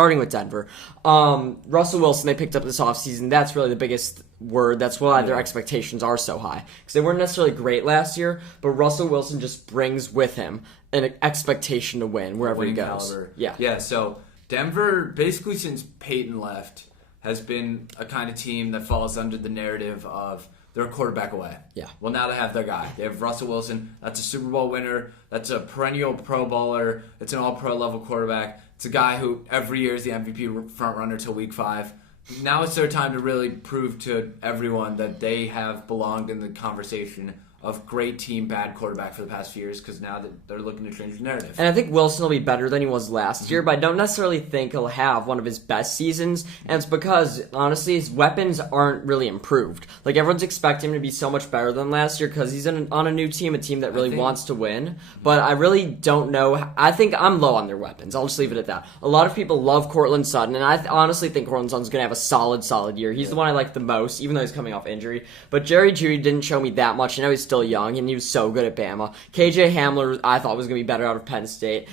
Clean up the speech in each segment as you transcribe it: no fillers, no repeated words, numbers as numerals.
starting with Denver. Russell Wilson, they picked up this offseason. That's really the biggest word. That's why their expectations are so high. Because they weren't necessarily great last year, but Russell Wilson just brings with him an expectation to win wherever he goes. Caliber. Yeah. Yeah, so Denver, basically since Peyton left, has been a kind of team that falls under the narrative of they're a quarterback away. Yeah. Well, now they have their guy. They have Russell Wilson. That's a Super Bowl winner. That's a perennial Pro Bowler. It's an all-pro level quarterback. It's a guy who every year is the MVP front runner till week 5. Now it's their time to really prove to everyone that they have belonged in the conversation of great team, bad quarterback for the past few years, because now that they're looking to change the narrative. And I think Wilson will be better than he was last year, but I don't necessarily think he'll have one of his best seasons, and it's because, honestly, his weapons aren't really improved. Like, everyone's expecting him to be so much better than last year because he's on a new team, a team that really wants to win, but I really don't know. I think I'm low on their weapons. I'll just leave it at that. A lot of people love Courtland Sutton, and I honestly think Courtland Sutton's going to have a solid year. He's the one I like the most, even though he's coming off injury, but Jerry Jeudy didn't show me that much. I know he's still young, and he was so good at Bama. KJ Hamler, I thought was going to be better out of Penn State.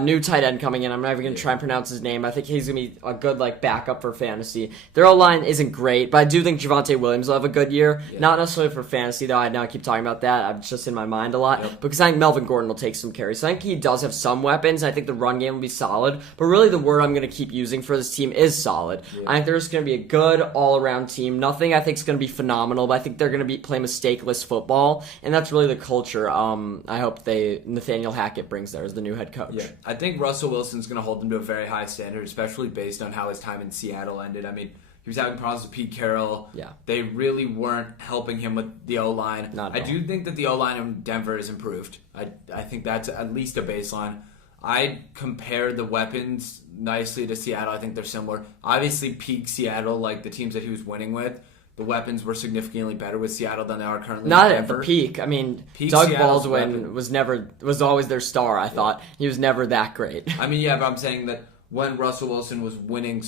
New tight end coming in. I'm not even going to try and pronounce his name. I think he's going to be a good backup for fantasy. Their O-line isn't great, but I do think Javonte Williams will have a good year. Not necessarily for fantasy, though. I know I keep talking about that. It's just in my mind a lot. Because I think Melvin Gordon will take some carries. So I think he does have some weapons. I think the run game will be solid. But really the word I'm going to keep using for this team is solid. I think they're just going to be a good all-around team. Nothing I think is going to be phenomenal, but I think they're going to play mistakeless football. And that's really the culture I hope Nathaniel Hackett brings there as the new head coach. Yeah, I think Russell Wilson's going to hold them to a very high standard, especially based on how his time in Seattle ended. I mean, he was having problems with Pete Carroll. Yeah. They really weren't helping him with the O-line. I do think that the O-line in Denver is improved. I think that's at least a baseline. I compare the weapons nicely to Seattle. I think they're similar. Obviously, peak Seattle, like the teams that he was winning with, the weapons were significantly better with Seattle than they are currently. Not at the peak. I mean, Doug Seattle's Baldwin was always their star, I thought. He was never that great. I mean, yeah, but I'm saying that when Russell Wilson was winning,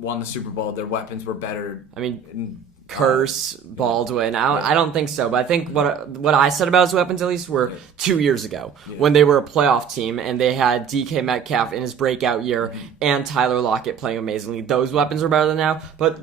won the Super Bowl, their weapons were better. I mean, Curse, Baldwin. I don't think so, but I think what I said about his weapons at least were 2 years ago when they were a playoff team and they had DK Metcalf in his breakout year and Tyler Lockett playing amazingly. Those weapons are better than now. But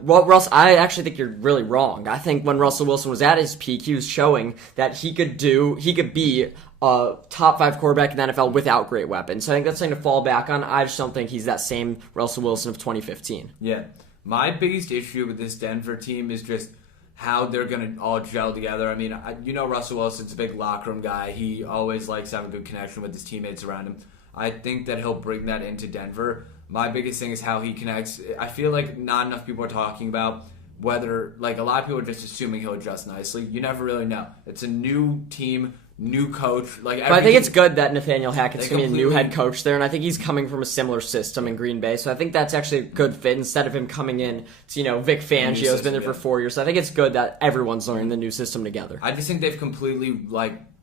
I actually think you're really wrong. I think when Russell Wilson was at his peak, he was showing that he could be a top 5 quarterback in the NFL without great weapons. So I think that's something to fall back on. I just don't think he's that same Russell Wilson of 2015. Yeah. My biggest issue with this Denver team is just how they're going to all gel together. I mean, Russell Wilson's a big locker room guy. He always likes having a good connection with his teammates around him. I think that he'll bring that into Denver. My biggest thing is how he connects. I feel like not enough people are talking about whether, a lot of people are just assuming he'll adjust nicely. You never really know. It's a new team, new coach. But I think it's good that Nathaniel Hackett's going to be a new head coach there, and I think he's coming from a similar system in Green Bay, so I think that's actually a good fit instead of him coming in to, Vic Fangio's been there for 4 years. So I think it's good that everyone's learning the new system together. I just think they've completely,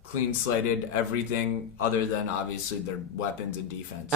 clean-slated everything other than, obviously, their weapons and defense.